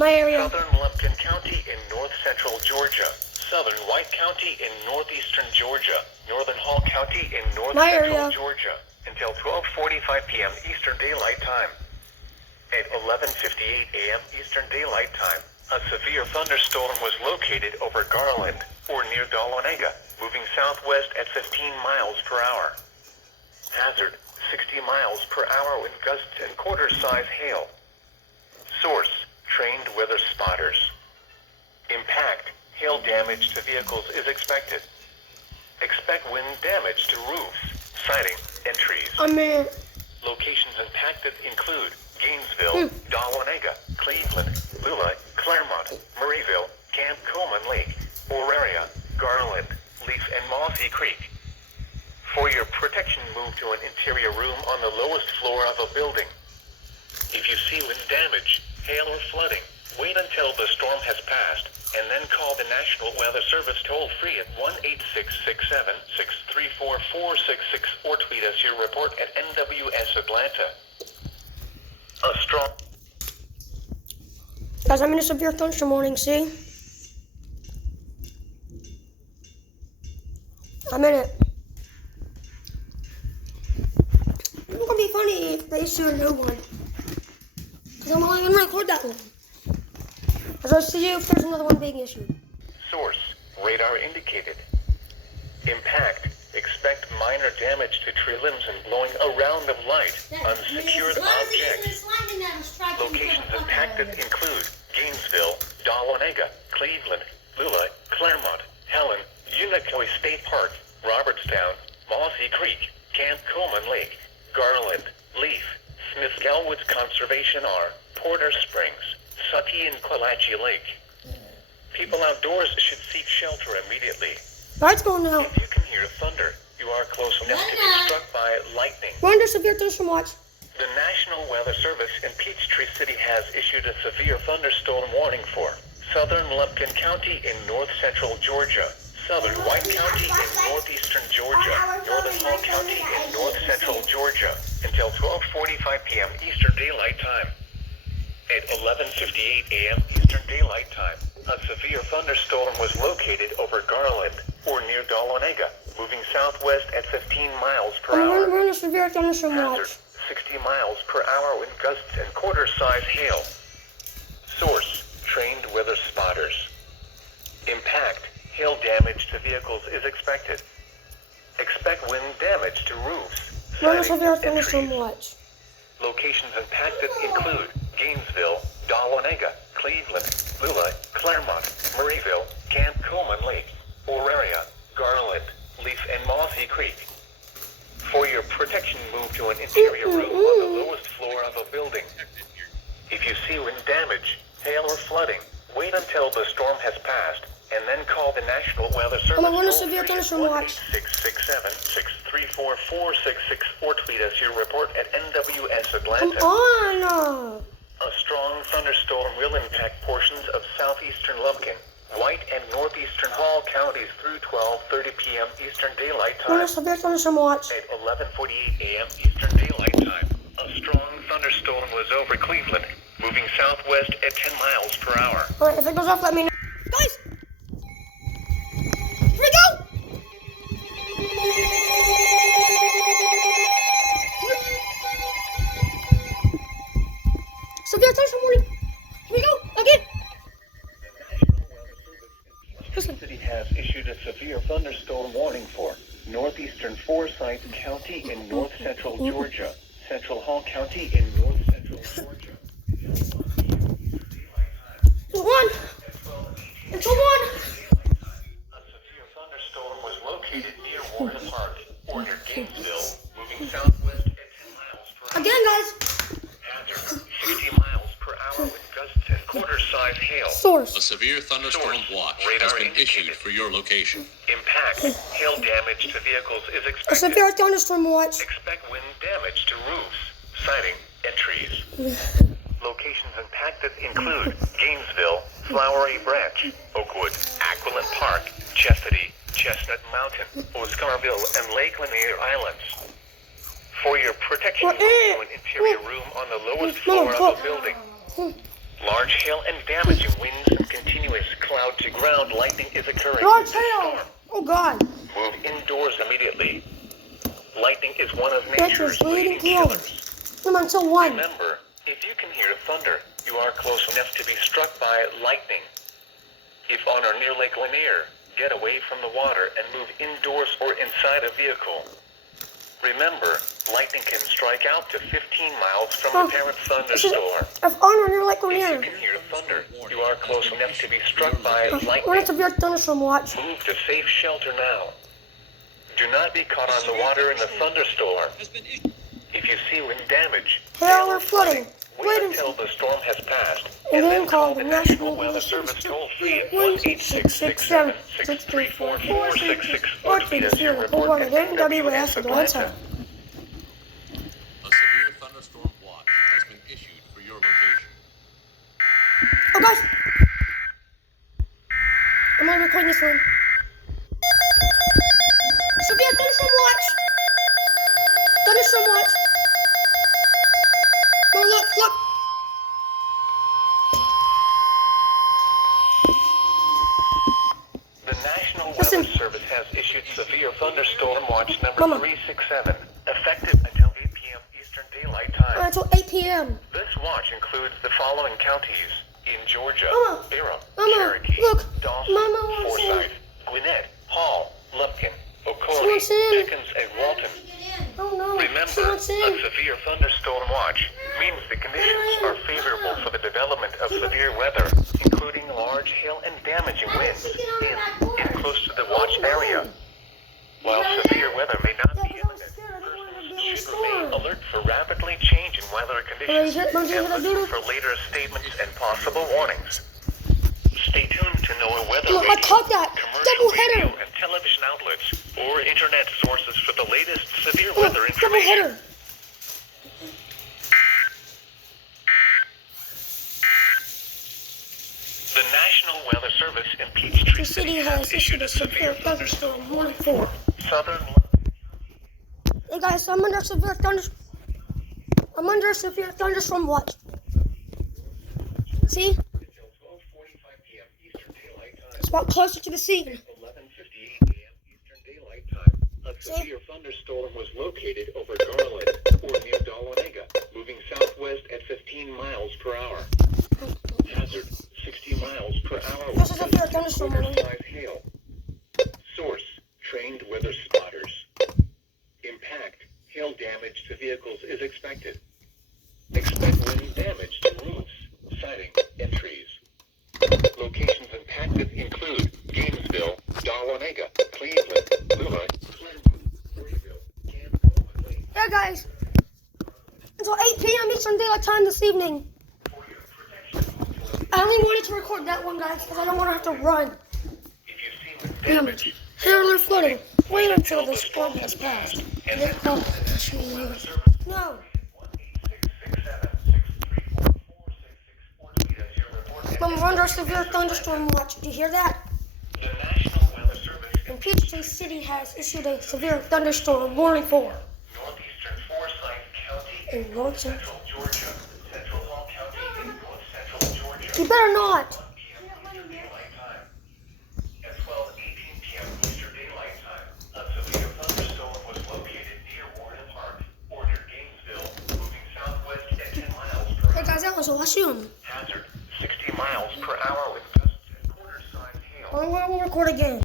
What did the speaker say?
My area. Southern Lumpkin County in north-central Georgia. Southern White County in northeastern Georgia. Northern Hall County in north-central Georgia. Until 12:45 p.m. Eastern Daylight Time. At 11:58 a.m. Eastern Daylight Time, a severe thunderstorm was located over Garland, or near Dahlonega, moving southwest at 15 miles per hour. Hazard, 60 miles per hour with gusts and quarter-size hail. Source, trained weather spotters. Impact, hail damage to vehicles is expected. Expect wind damage to roofs, siding, and trees. Locations impacted include Gainesville, Dahlonega, Cleveland, Lula, Claremont, Murrayville, Camp Coleman Lake, Auraria, Garland, Leaf, and Mossy Creek. For your protection, move to an interior room on the lowest floor of a building. If you see wind damage, hail, or flooding, wait until the storm has passed, and then call the National Weather Service toll-free at 1-866-7-634-466 or tweet us your report at NWS Atlanta. A strong... Guys, I'm in a severe thunderstorm warning, see? I'm in it. It's gonna be funny if they issue a new one. Because I'm only gonna record that one. As I see you if there's another one being issued. Source, radar indicated. Impact, expect minor damage to tree limbs and blowing around of light, unsecured objects. Locations impacted include Gainesville, Dahlonega, Cleveland, Lula, Claremont, Helen, Unicoi State Park, Robertstown, Mossy Creek, Camp Coleman Lake, Garland, Leaf, Smith-Galwoods Conservation R, Porter Springs, Suttee and Qualachi Lake. People outdoors should seek shelter immediately. Light's going out. If you can hear thunder, you are close enough to be struck by lightning. We're under severe thunderstorm watch. The National Weather Service in Peachtree City has issued a severe thunderstorm warning for Southern Lumpkin County in north-central Georgia, Southern White County in northeastern Georgia, Northern Hall County in north-central Georgia, until 12:45 p.m. Eastern Daylight Time. At 11:58 a.m. Eastern Daylight Time, a severe thunderstorm was located over Garland, or near Dahlonega, moving southwest at 15 miles per hour. We're in a severe thunderstorm Hazard, watch. 60 miles per hour with gusts and quarter-size hail. Source, trained weather spotters. Impact, hail damage to vehicles is expected. Expect wind damage to roofs, We're in a siding, severe and thunderstorm trees. watch. Locations impacted include Gainesville, Dahlonega, Cleveland, Lula, Claremont, Murrayville, Camp Coleman Lake, Auraria, Garland, Leaf, and Mossy Creek. For your protection, move to an interior room on the lowest floor of a building. If you see wind damage, hail, or flooding, wait until the storm has passed, and then call the National Weather Service. We're in a severe thunderstorm watch. 1-866-7-634-466 or tweet us your report at NWS Atlanta. Come on! A strong thunderstorm will impact portions of southeastern Lumpkin, White, and northeastern Hall counties through 12:30 p.m. Eastern Daylight We're in a Time. severe thunderstorm watch. At 11:48 a.m. Eastern Daylight Time, a strong thunderstorm was over Cleveland, moving southwest at 10 miles per hour. Alright, if it goes off, let me know. Guys! Here we go! Severe thunderstorm warning. Here we go, again. The city has issued a severe thunderstorm warning for northeastern Forsyth County in north-central Georgia, Central Hall County in north-central Georgia. There's one. It's a one. A severe thunderstorm was located near Warren Park, or near Gainesville, moving southwest at 10 miles per hour. Again, guys. Hazard, 60 miles per hour with gusts and quarter-size hail. Source. A severe thunderstorm watch has been issued for your location. Impact, hail damage to vehicles is A expected. severe thunderstorm watch. Expect wind damage to roofs, siding, and trees. Locations impacted include Gainesville, Flowery Branch, Oakwood, Aquilent Park, Chastity, Chestnut Mountain, Oscarville, and Lake Lanier Islands. For your protection, move to an interior room on the lowest floor of a building. Large hail and damaging winds and continuous cloud-to-ground lightning is occurring. Large hail! Oh God. Move indoors immediately. Lightning is one of Nature's nature's leading leading killers. killers. Come until 1. Remember, if you can hear thunder, you are close enough to be struck by lightning. If on or near Lake Lanier, get away from the water and move indoors or inside a vehicle. Remember, lightning can strike out to 15 miles from the parent thunderstorm. If on or near Lake If you Lanier. can hear thunder, you are close enough to be struck by When lightning. it's a severe thunderstorm watch. Move to safe shelter now. Do not be caught on the water in the thunderstorm. If you see wind damage, Hail or flooding. wait until the storm has passed, And then call call the National National Weather Service toll-free at 1-866-7-634-466 or tweet us here at Report at NWS Atlanta. A severe thunderstorm watch has been issued for your location. Oh guys! I'm gonna record this one. Severe thunderstorm watch! Thunderstorm watch! No, look! The National Listen. Weather Service has issued severe thunderstorm watch number Mama. 367, effective until 8 p.m. Eastern Daylight Time. Until 8 p.m. This watch includes the following counties in Georgia: Mama. Barham, Mama, Cherokee, look. Dawson, Mama wants Forsyth, Gwinnett, Hall, Lumpkin, She Oconee, wants in. Pickens, and Walton. Oh no, she Remember, wants a in. severe thunderstorm watch means the conditions are favorable for the development of severe weather, including large hail and damaging winds in and close to the watch area. While severe weather may not be imminent, persons should remain alert for rapidly changing weather conditions and listen for later statements and possible warnings. Stay tuned to NOAA weather Look, I radio, caught that. commercial Double header. radio, and television outlets, or internet sources for the latest severe Look, weather double information. header. The National Weather Service in Peachtree The city has issued a severe thunderstorm warning for. southern. Hey guys, I'm under a severe thunderstorm watch. See? Until 12:45 p.m. Eastern Daylight Time. It's about closer to the scene. 11:58 a.m. Eastern Daylight Time. A See? severe thunderstorm was located over Garland or near Dahlonega, moving southwest at 15 miles per hour. Hazard 60 miles per hour. This is a severe thunderstorm warning. Size hail. Source: trained weather spotters. Impact: hail damage to vehicles is expected. Expect wind damage to roofs, siding, and trees. Locations impacted include Gainesville, Dahlonega, Cleveland, Lula, Claremont, Greenville, and Oakland. Yeah guys, until 8 p.m. Eastern Daylight Time this evening. I only wanted to record that one, guys, because I don't want to have to run. If you see wind damage, Hail or flooding. Wait until the storm has passed. And then call the National Weather Service. No. Mom, we're under a severe thunderstorm watch. Did you hear that? The National Weather Service And Peachtree City has issued a severe thunderstorm warning for. northeastern Forsyth County In North Central Georgia, Central Hall County in North Central Georgia. You better not. Eastern Daylight Time. At 12:18 p.m. Eastern Daylight Time, a severe thunderstorm was located near Warden Park or near Gainesville, moving southwest at 10 miles per Hey hour. guys, that was awesome. Hazard 60 miles per hour with gusts and quarter-size hail. I'm going to record again.